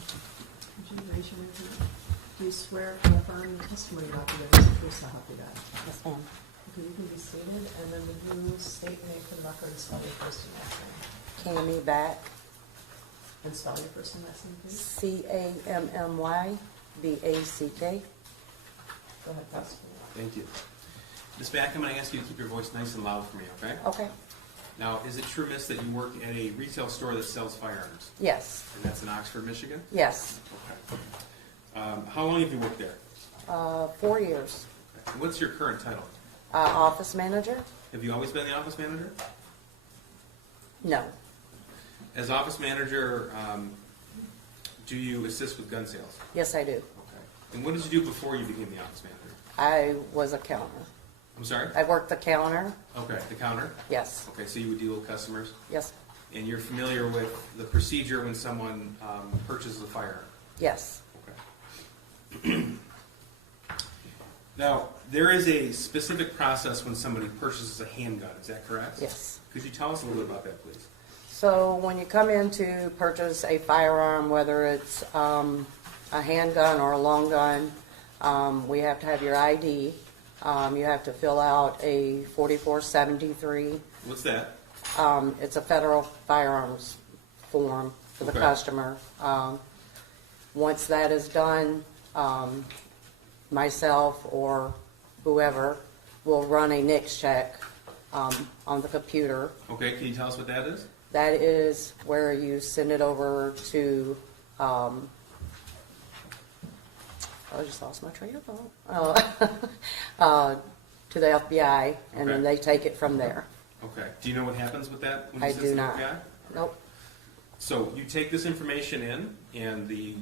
Would you raise your right hand? Do you swear or affirm the testimony you're about to give is the truth, so help you God? Yes, ma'am. Okay, you can be seated, and then would you state your name for the record and spell your first and last name? Cammy Back, And spell your first and last name, please. CAMMYBACK. Go ahead, prosecutor. Thank you. Ms. Back, I'm going to ask you to keep your voice nice and loud for me, okay? Okay. Now, is it true, Miss, that you work at a retail store that sells firearms? Yes. And that's in Oxford, Michigan? Yes. Okay. How long have you worked there? 4 years. Okay. What's your current title? Office manager? Have you always been the office manager? No. As office manager, do you assist with gun sales? Yes, I do. Okay. And what did you do before you became the office manager? I was a counter. I'm sorry? I worked the counter. Okay, the counter? Yes. Okay, so you would deal with customers? Yes. And you're familiar with the procedure when someone purchases a firearm? Yes. Okay. Now, there is a specific process when somebody purchases a handgun, is that correct? Yes. Could you tell us a little bit about that, please? So when you come in to purchase a firearm, whether it's a handgun or a long gun, we have to have your ID. You have to fill out a 4473. What's that? It's a federal firearms form for the Okay. customer. Once that is done, myself or whoever will run a NICS check on the computer. Okay, can you tell us what that is? That is where you send it over to, I just lost my train of thought. To the FBI, and then Okay. they take it from there. Okay. Do you know what happens with that when you I send do it to the not. FBI? Nope. So you take this information in, and the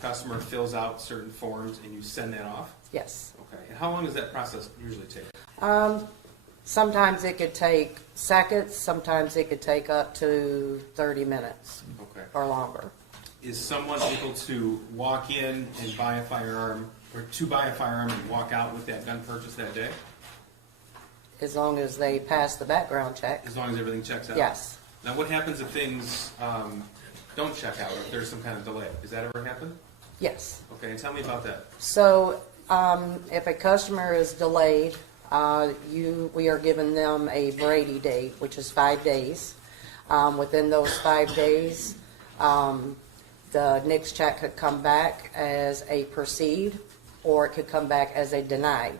customer fills out certain forms, and you send that off? Yes. Okay. And how long does that process usually take? Sometimes it could take seconds, sometimes it could take up to 30 minutes Okay. or longer. Is someone able to walk in and buy a firearm, or to buy a firearm and walk out with that gun purchase that day? As long as they pass the background check. As long as everything checks out? Yes. Now, what happens if things don't check out, or if there's some kind of delay? Does that ever happen? Yes. Okay, and tell me about that. So if a customer is delayed, we are giving them a Brady date, which is 5 days. Within those 5 days, the NICS check could come back as a proceed, or it could come back as a denied.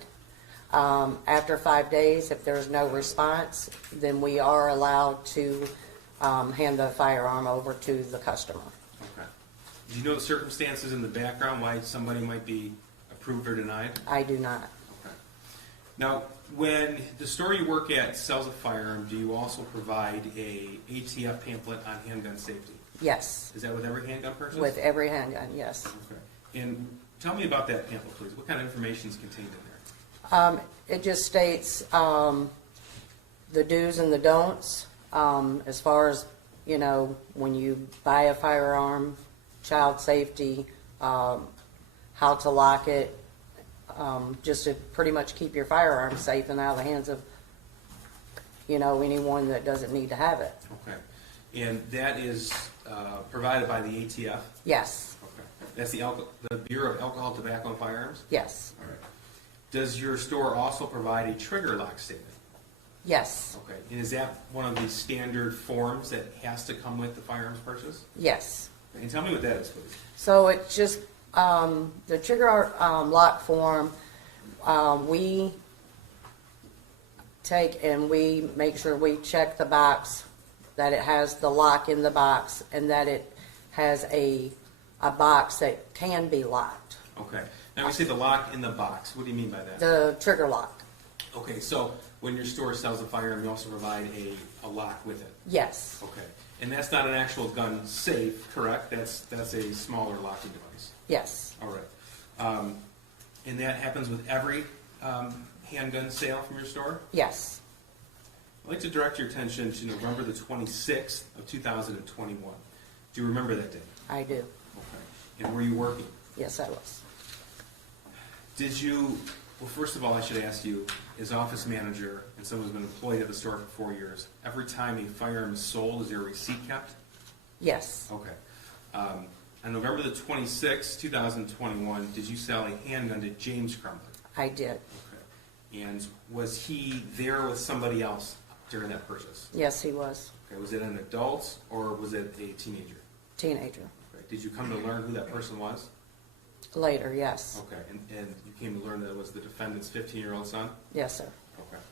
After 5 days, if there's no response, then we are allowed to hand the firearm over to the customer. Okay. Do you know the circumstances in the background why somebody might be approved or denied? I do not. Okay. Now, when the store you work at sells a firearm, do you also provide a ATF pamphlet on handgun safety? Yes. Is that with every handgun purchase? With every handgun, yes. Okay. And tell me about that pamphlet, please. What kind of information is contained in there? It just states the do's and the don'ts as far as, when you buy a firearm, child safety, how to lock it, just to pretty much keep your firearm safe and out of the hands of, anyone that doesn't need to have it. Okay. And that is provided by the ATF? Yes, Okay. That's the Bureau of Alcohol, Tobacco, and Firearms? yes, All right. Does your store also provide a trigger lock statement? yes, Okay. And is that one of the standard forms that has to come with the firearms purchase? yes. And tell me what that is, please. So it's just the trigger lock form. We take and we make sure we check the box that it has the lock in the box and that it has a box that can be locked. Okay. Now, we say the lock in the box. What do you mean by that? The trigger lock. Okay, so when your store sells a firearm, you also provide a lock with it. Yes. Okay. And that's not an actual gun safe, correct? That's a smaller locking device. Yes. All right. And that happens with every handgun sale from your store? Yes. I'd like to direct your attention to November the 26th of 2021. Do you remember that day? I do. Okay. And were you working? Yes, I was. Did you, well, first of all, I should ask you, as office manager and someone who's been employed at the store for 4 years, every time a firearm is sold, is there a receipt kept? Yes. Okay. On November the 26th, 2021, did you sell a handgun to James Crumbley? I did. Okay. And was he there with somebody else during that purchase? Yes, he was. Okay. Was it an adult or was it a teenager? Teenager. Okay. Did you come to learn who that person was? Later, yes. Okay. And you came to learn that it was the defendant's 15-year-old son? Yes, sir. Okay.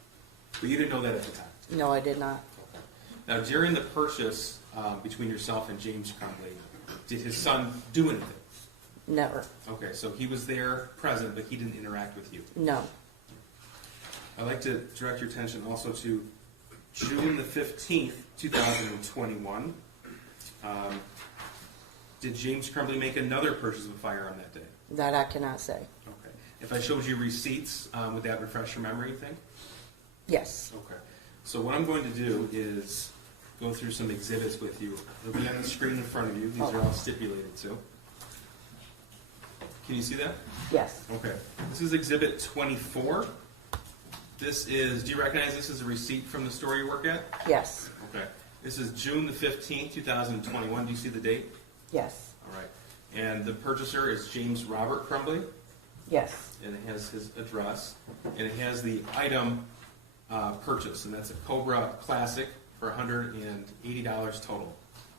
But you didn't know that at the time? No, I did not. Okay. Now, during the purchase between yourself and James Crumbley, did his son do anything? Never. Okay, so he was there, present, but he didn't interact with you. No. I'd like to direct your attention also to June the 15th, 2021. Did James Crumbley make another purchase of a firearm that day? That I cannot say. Okay. If I showed you receipts, would that refresh your memory, you think? Yes. Okay. So what I'm going to do is go through some exhibits with you. They'll be on the screen in front of you. These are all stipulated too. Can you see that? Yes. Okay. This is Exhibit 24. This is, do you recognize this as a receipt from the store you work at? Yes. Okay. This is June the 15th, 2021. Do you see the date? Yes. All right. And the purchaser is James Robert Crumbley, Yes. and it has his address, and it has the item purchase, and that's a Cobra Classic for $180 total.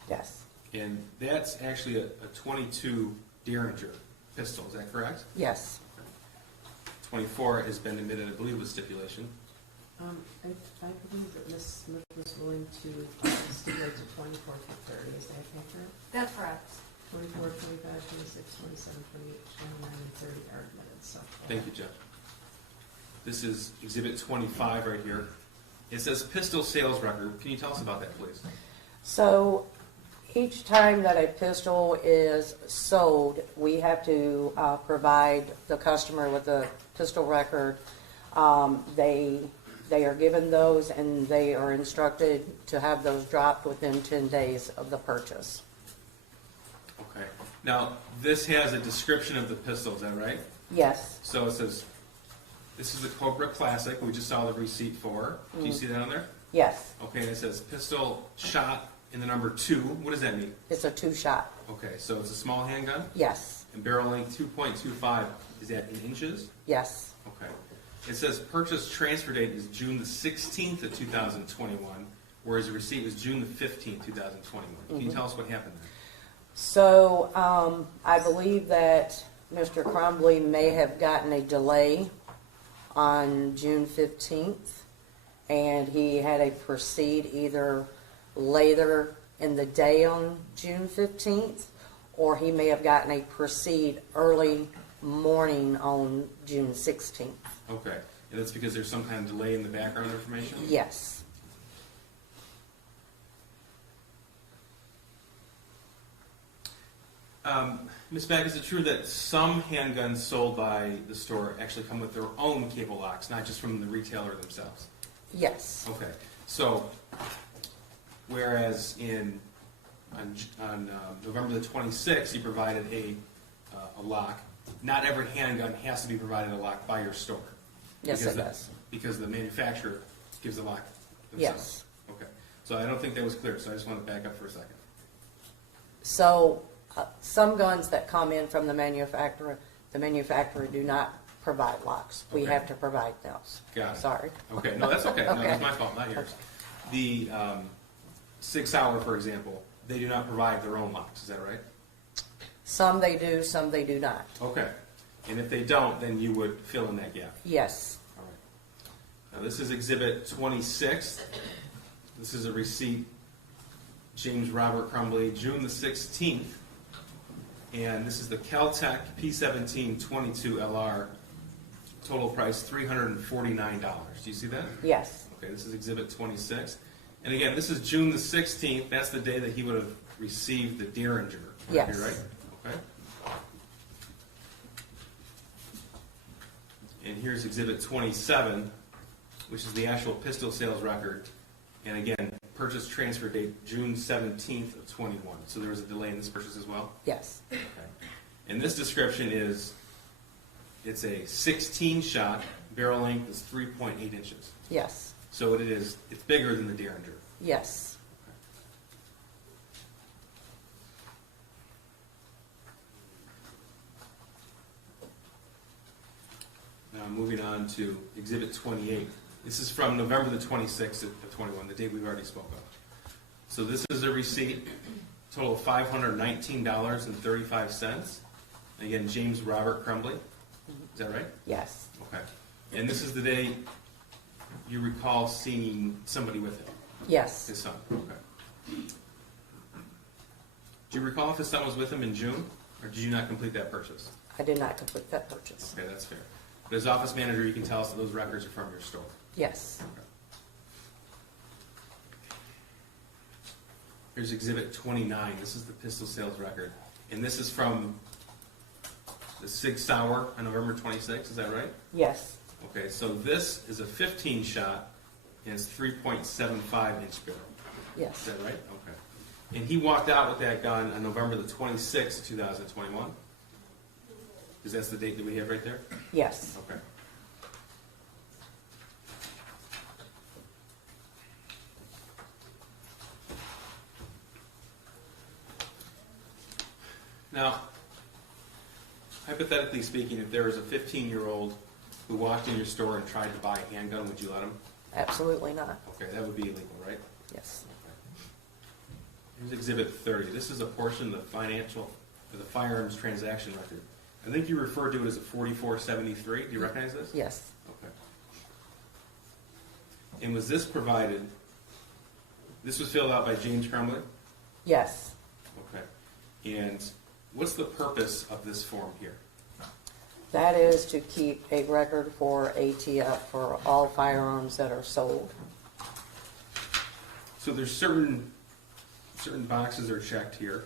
Yes. And that's actually a 22 Derringer pistol, is that correct? Yes. 24 has been admitted, I believe, with stipulation. I believe that Ms. Smith was willing to stipulate to 24 to 30, is that accurate? That's correct. 24, 25, 26, 27, 28, 29, and 30 are admitted, so. Thank you, Jeff. This is Exhibit 25 right here. It says pistol sales record. Can you tell us about that, please? So each time that a pistol is sold, we have to provide the customer with a pistol record. They are given those, and they are instructed to have those dropped within 10 days of the purchase. Okay. Now, this has a description of the pistol, is that right? Yes. So it says, this is the Cobra Classic, we just saw the receipt for. Do you see that on there? Yes. Okay, and it says pistol shot in the number 2. What does that mean? It's a 2-shot. Okay, so it's a small handgun, Yes. and barrel length 2.25. Is that in inches? Yes. Okay. It says purchase transfer date is June the 16th of 2021, whereas the receipt was June the 15th, 2021. Can you tell us what happened there? So I believe that Mr. Crumbley may have gotten a delay on June 15th, and he had a proceed either later in the day on June 15th, or he may have gotten a proceed early morning on June 16th. Okay, and that's because there's some kind of delay in the background information? Yes. Ms. Bagg, is it true that some handguns sold by the store actually come with their own cable locks, not just from the retailer themselves? Yes. Okay, so whereas on November the 26th, you provided a lock, not every handgun has to be provided a lock by your store. Yes, Because it does. Because the manufacturer gives the lock themselves. Yes. Okay, so I don't think that was clear, so I just want to back up for a second. So some guns that come in from the manufacturer do not provide locks. We Okay. have to provide those. Got it. Sorry. Okay, no, that's okay. No, Okay. that's my fault, not yours. The 6 Hour, for example, they do not provide their own locks, is that right? Some they do, some they do not. Okay, and if they don't, then you would fill in that gap. Yes. All right. Now, this is Exhibit 26. This is a receipt, James Robert Crumbley, June the 16th. And this is the Kel-Tec P17 22 LR, total price $349. Do you see that? Yes. Okay, this is Exhibit 26. And again, this is June the 16th. That's the day that he would have received the Derringer. Yes. You're right? Okay. And here's Exhibit 27, which is the actual pistol sales record. And again, purchase transfer date June 17th of 21. So there was a delay in this purchase as well? Yes. Okay. And this description is, it's a 16-shot, barrel length is 3.8 inches. Yes. So it's bigger than the Derringer. Yes. moving on to Exhibit 28. This is from November the 26th of 21, the date we've already spoke of. So this is a receipt, total of $519.35. Again, James Robert Crumbley. Is that right? Yes. Okay. And this is the day you recall seeing somebody with him, Yes. his son. Okay. Do you recall if his son was with him in June, or did you not complete that purchase? I did not complete that purchase. Okay, that's fair. But as office manager, you can tell us that those records are from your store. Yes. Okay. Here's Exhibit 29. This is the pistol sales record. And this is from the Sig Sauer on November 26th, is that right? Yes. Okay, so this is a 15 shot and it's 3.75 inch barrel. Yes. Is that right? Okay. And he walked out with that gun on November the 26th, 2021. Because that's the date that we have right there? Yes. Okay. Now, hypothetically speaking, if there was a 15-year-old who walked in your store and tried to buy a handgun, would you let him? Absolutely not. Okay, that would be illegal, right? Yes. Here's Exhibit 30. This is a portion of the firearms transaction record. I think you referred to it as a 4473. Do you recognize this? Yes. Okay. And was this provided, this was filled out by James Crumbley? Yes. Okay. And what's the purpose of this form here? That is to keep a record for ATF for all firearms that are sold. So there's certain boxes are checked here,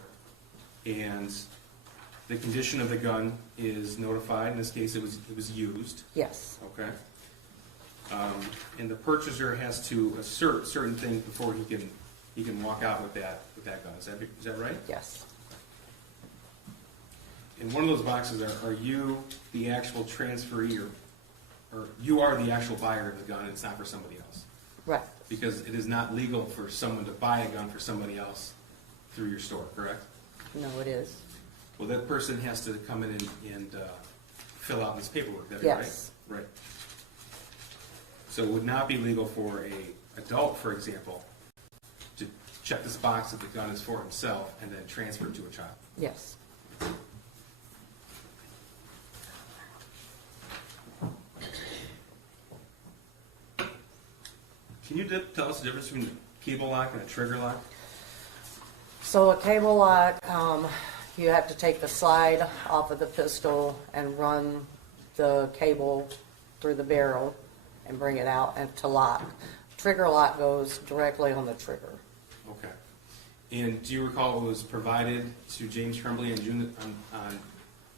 and the condition of the gun is notified. In this case, it was used. Yes. Okay. And the purchaser has to assert certain things before he can walk out with that gun. Is that right? Yes. In one of those boxes, are you the actual transferee, or you are the actual buyer of the gun, and it's not for somebody else? Right. Because it is not legal for someone to buy a gun for somebody else through your store, correct? No, it is. Well, that person has to come in and fill out this paperwork, that be right? Yes. Right. So it would not be legal for an adult, for example, to check this box that the gun is for himself and then transfer it to a child. Yes. Can you tell us the difference between a cable lock and a trigger lock? So a cable lock, you have to take the slide off of the pistol and run the cable through the barrel and bring it out and to lock. Trigger lock goes directly on the trigger. Okay. And do you recall what was provided to James Crumbley on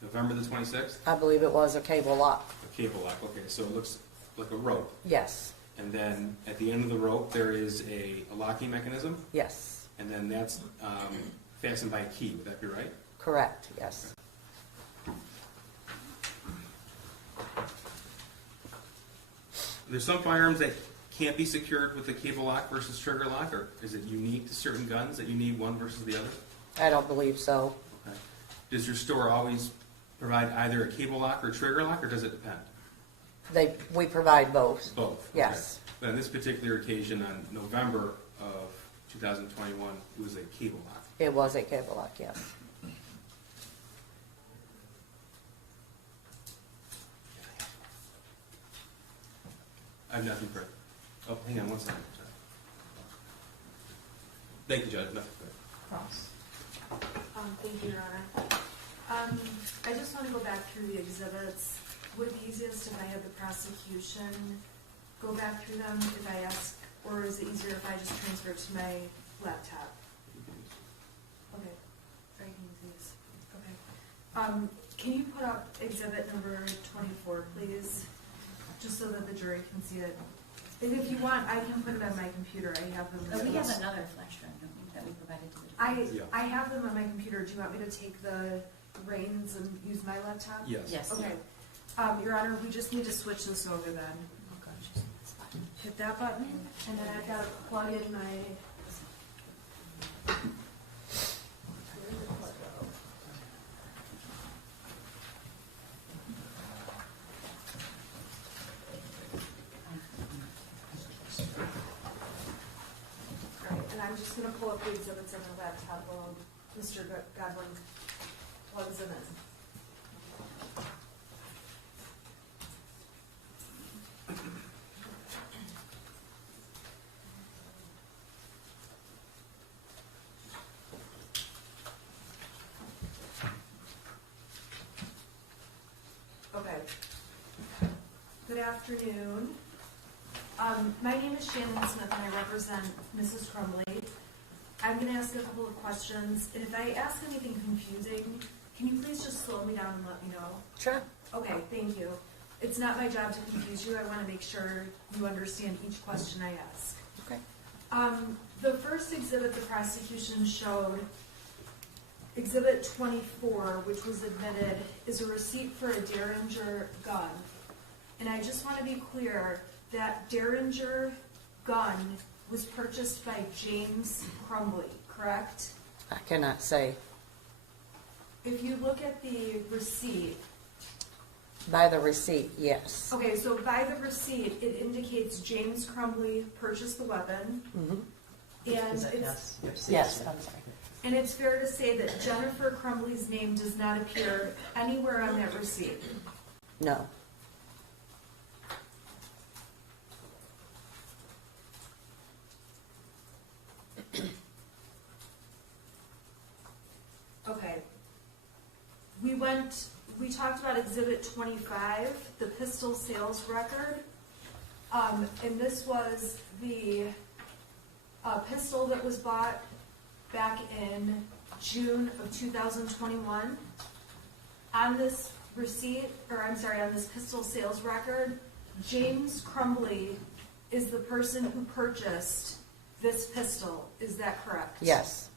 November the 26th? I believe it was a cable lock. A cable lock, okay, so it looks like a rope. Yes. And then at the end of the rope, there is a locking mechanism, Yes. and then that's fastened by a key. Would that be right? Correct. Yes. There's some firearms that can't be secured with a cable lock versus trigger lock, or is it unique to certain guns that you need one versus the other? I don't believe so. Okay. Does your store always provide either a cable lock or trigger lock, or does it depend? We provide both. Both? Yes. Okay. But on this particular occasion, on November of 2021, it was a cable lock. It was a cable lock, yes. I have nothing further. Oh, hang on one second. Sorry. Thank you, Judge. Nothing further. Cross. Thank you, Your Honor. I just want to go back through the exhibits. Would it be easiest if I had the prosecution go back through them if I ask, or is it easier if I just transfer it to my laptop? Okay, I can use these. Okay. Can you put up exhibit number 24, please? Just so that the jury can see it. And if you want, I can put it on my computer. I have them. Oh, we have another flash drive, don't we, that we provided to the defense? I have them on my computer. Do you want me to take the reins and use my laptop? Yes. Yes. Okay. Your Honor, we just need to switch this over then. Oh, gosh, that's fine. Hit that button, and then I've got to plug in my. I'm just gonna pull up the exhibits on the laptop while Mr. Godwin plugs them in. Okay. Good afternoon. My name is Shannon Smith and I represent Mrs. Crumbley. I'm going to ask a couple of questions, and if I ask anything confusing, can you please just slow me down and let me know? Sure. Okay, thank you. It's not my job to confuse you. I want to make sure you understand each question I ask. Okay. The first exhibit the prosecution showed, Exhibit 24, which was admitted, is a receipt for a Derringer gun. And I just want to be clear that Derringer gun was purchased by James Crumbley, correct? I cannot say. If you look at the receipt, By the receipt, yes. okay, so by the receipt, it indicates James Crumbley purchased the weapon. Mm-hmm. And Is it it's, yes? Yes, I'm sorry. and it's fair to say that Jennifer Crumbley's name does not appear anywhere on that receipt. No. Okay. We talked about Exhibit 25, the pistol sales record. And this was the pistol that was bought back in June of 2021. On this receipt, on this pistol sales record, James Crumbley is the person who purchased this pistol. Is that correct? Yes.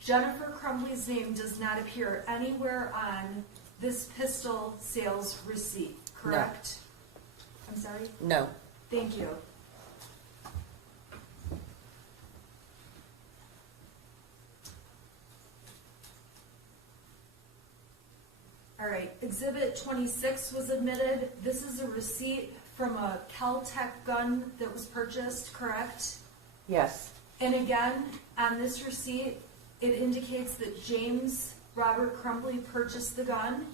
Jennifer Crumbley's name does not appear anywhere on this pistol sales receipt, correct? No. I'm sorry? No. Thank you. All right, Exhibit 26 was admitted. This is a receipt from a Kel-Tec gun that was purchased, correct? Yes. And again, on this receipt, it indicates that James Robert Crumbley purchased the gun,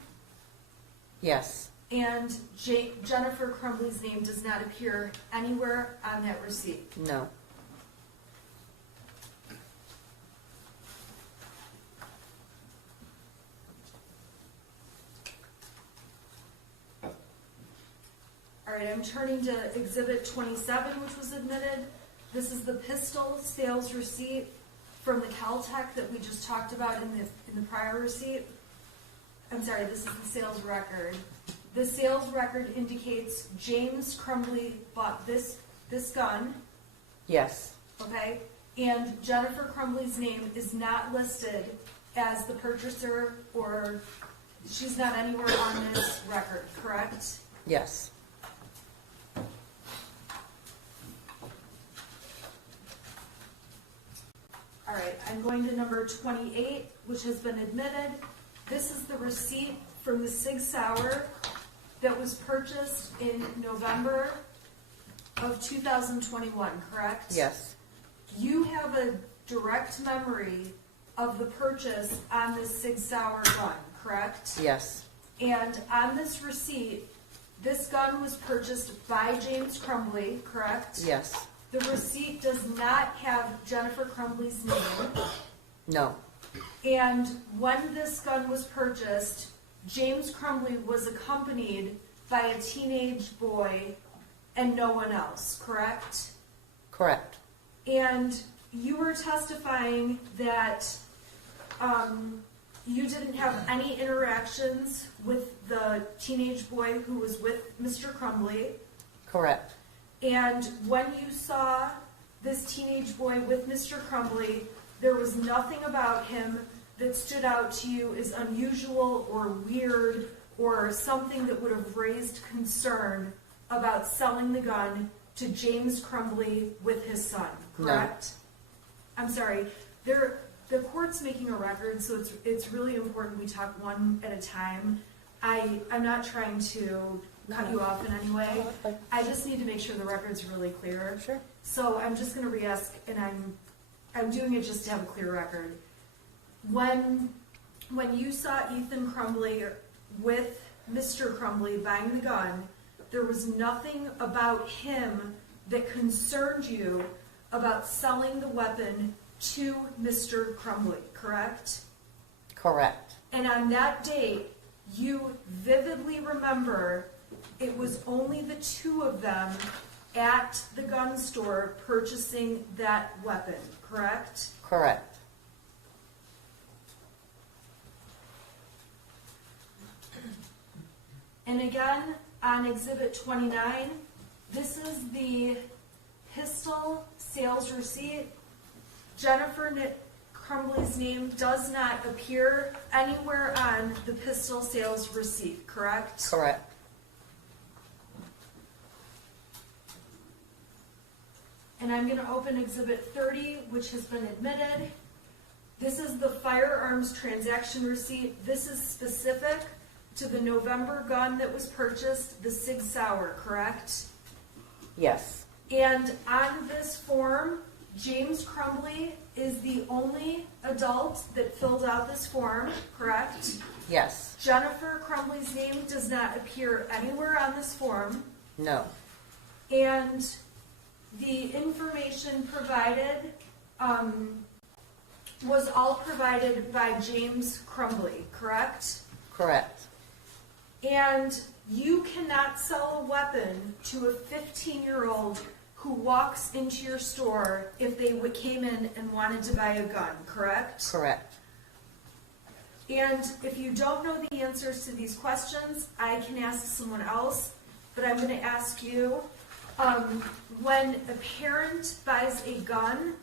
Yes. and Jennifer Crumbley's name does not appear anywhere on that receipt. No. All right, I'm turning to Exhibit 27, which was admitted. This is the pistol sales receipt from the Kel-Tec that we just talked about in the prior receipt. I'm sorry, this is the sales record. The sales record indicates James Crumbley bought this gun, Yes. okay? And Jennifer Crumbley's name is not listed as the purchaser, or she's not anywhere on this record, correct? Yes. All right, I'm going to number 28, which has been admitted. This is the receipt from the Sig Sauer that was purchased in November of 2021, correct? Yes. You have a direct memory of the purchase on this Sig Sauer gun, correct? Yes. And on this receipt, this gun was purchased by James Crumbley, correct? Yes. The receipt does not have Jennifer Crumbley's name. No. And when this gun was purchased, James Crumbley was accompanied by a teenage boy and no one else, correct? Correct. And you were testifying that you didn't have any interactions with the teenage boy who was with Mr. Crumbley. Correct. And when you saw this teenage boy with Mr. Crumbley, there was nothing about him that stood out to you as unusual or weird or something that would have raised concern about selling the gun to James Crumbley with his son, correct? No. I'm sorry. The court's making a record, so it's really important we talk one at a time. I'm not trying to cut you off in any way. I just need to make sure the record's really clear. Sure. So I'm just going to re-ask, and I'm doing it just to have a clear record. When you saw Ethan Crumbley with Mr. Crumbley buying the gun, there was nothing about him that concerned you about selling the weapon to Mr. Crumbley, correct? Correct. And on that date, you vividly remember it was only the two of them at the gun store purchasing that weapon, correct? Correct. And again, on Exhibit 29, this is the pistol sales receipt. Jennifer Crumbley's name does not appear anywhere on the pistol sales receipt, correct? Correct. And I'm going to open Exhibit 30, which has been admitted. This is the firearms transaction receipt. This is specific to the November gun that was purchased, the Sig Sauer, correct? Yes. And on this form, James Crumbley is the only adult that filled out this form, correct? Yes. Jennifer Crumbley's name does not appear anywhere on this form. No. And the information provided was all provided by James Crumbley, correct? Correct. And you cannot sell a weapon to a 15-year-old who walks into your store if they came in and wanted to buy a gun, correct? Correct. And if you don't know the answers to these questions, I can ask someone else, but I'm going to ask you. When a parent buys a gun,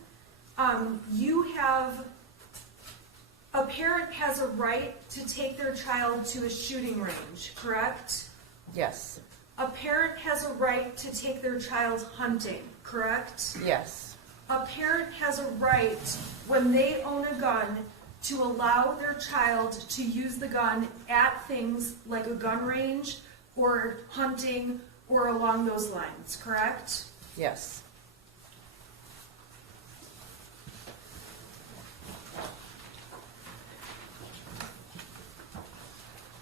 a parent has a right to take their child to a shooting range, correct? Yes. A parent has a right to take their child hunting, correct? Yes. A parent has a right, when they own a gun, to allow their child to use the gun at things like a gun range or hunting or along those lines, correct? Yes.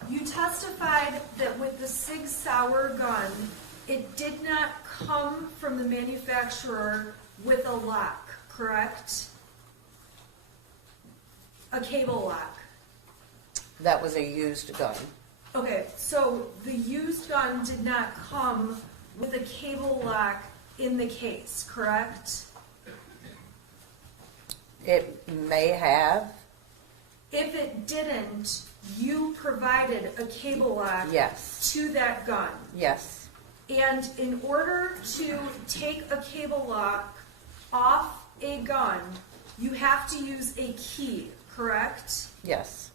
You testified that with the Sig Sauer gun, it did not come from the manufacturer with a lock, correct? A cable lock. That was a used gun. Okay, so the used gun did not come with a cable lock in the case, correct? It may have. If it didn't, you provided a cable lock Yes. to that gun. Yes. And in order to take a cable lock off a gun, you have to use a key, correct? Yes.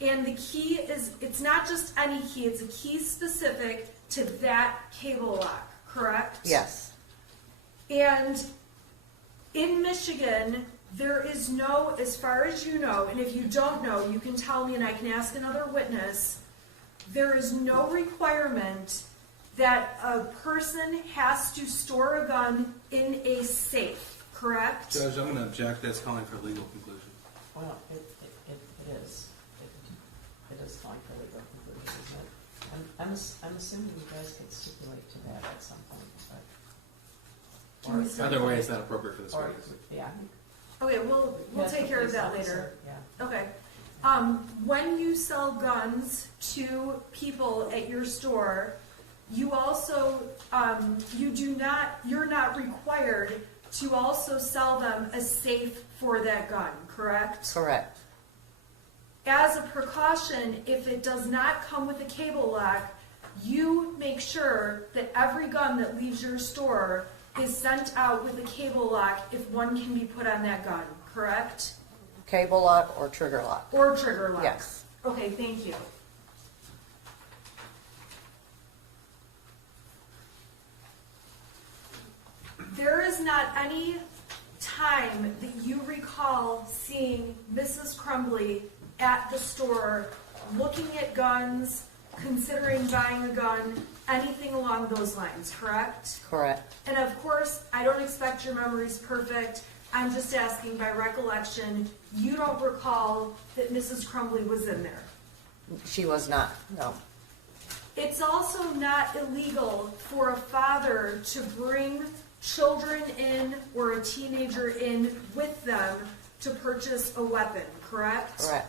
And the key is, it's not just any key, it's a key specific to that cable lock, correct? Yes. And in Michigan, there is no, as far as you know, and if you don't know, you can tell me and I can ask another witness, there is no requirement that a person has to store a gun in a safe, correct? Judge, I'm going to object. That's calling for legal conclusion. Well, it is. It is calling for legal conclusion, isn't it? I'm assuming you guys could stipulate to that at some point, Can we but. Either way, it's not appropriate for this Or, witness. yeah. Okay, we'll Yes, take care of police that officer, later. Yeah. Okay. When you sell guns to people at your store, you also, you're not required to also sell them a safe for that gun, correct? Correct. As a precaution, if it does not come with a cable lock, you make sure that every gun that leaves your store is sent out with a cable lock if one can be put on that gun, correct? Cable lock or trigger lock? Or trigger lock? Yes. Okay, thank you. There is not any time that you recall seeing Mrs. Crumbley at the store looking at guns, considering buying a gun, anything along those lines, correct? Correct. And of course, I don't expect your memory's perfect. I'm just asking by recollection, you don't recall that Mrs. Crumbley was in there. She was not, no. It's also not illegal for a father to bring children in or a teenager in with them to purchase a weapon, correct? Correct.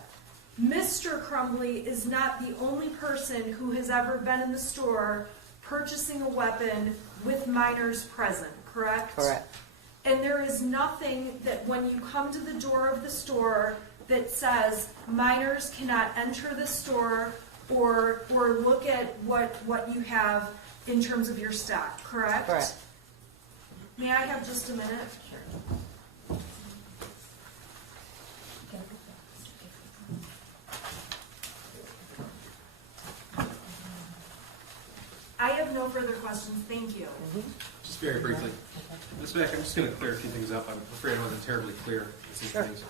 Mr. Crumbley is not the only person who has ever been in the store purchasing a weapon with minors present, correct? Correct. And there is nothing that when you come to the door of the store that says minors cannot enter the store or look at what you have in terms of your stock, correct? Correct. May I have just a minute? Sure. I have no further questions, thank you. Just very briefly. Ms. Beck, I'm just going to clear a few things up. I'm afraid I wasn't terribly clear with some Sure. things.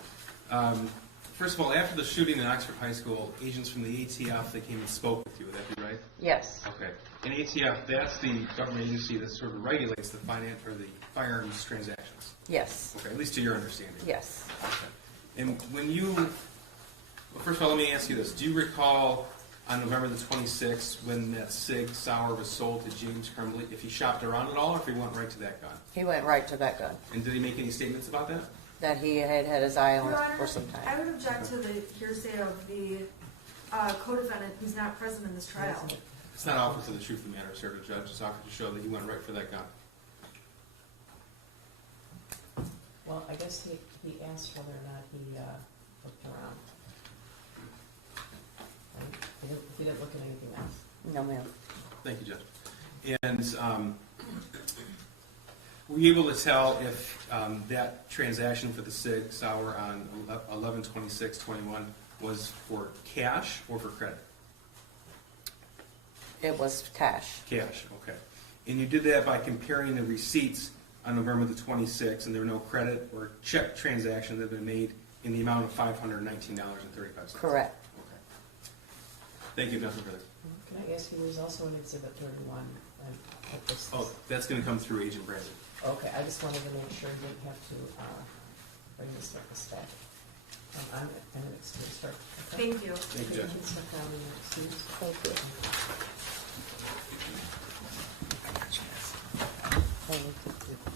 First of all, after the shooting in Oxford High School, agents from the ATF, they came and spoke with you. Would that be right? Yes. Okay. And ATF, that's the government agency that sort of regulates the firearms transactions. Yes. Okay, at least to your understanding. Yes. Okay. And when you, well, first of all, let me ask you this. Do you recall on November the 26th when that Sig Sauer was sold to James Crumbley, if he shopped around at all or if he went right to that gun? He went right to that gun, And did he make any statements about that? that he had had his eye on Your it Honor, for some I time. would object to the hearsay of the co-defendant who's not present in this trial. It's not offered to the truth of the matter, sir, to judge. It's offered to show that he went right for that gun. Well, I guess he asked whether or not he looked around. Right? He didn't look at anything else. No, ma'am. Thank you, Judge. And were you able to tell if that transaction for the Sig Sauer on 11/26/21 was for cash or for credit? It was cash. Cash, okay. And you did that by comparing the receipts on November the 26th, and there were no credit or check transactions that have been made in the amount of $519.35. Correct. Okay. Thank you, nothing further. Can I ask you, there's also an exhibit 31 at this. Oh, that's going to come through Agent Brandon. Okay, I just wanted to make sure you didn't have to bring this back. I'm an excuse, start. Okay. Thank you. Thank you, Judge. can step down and excuse. Thank you. Thank you.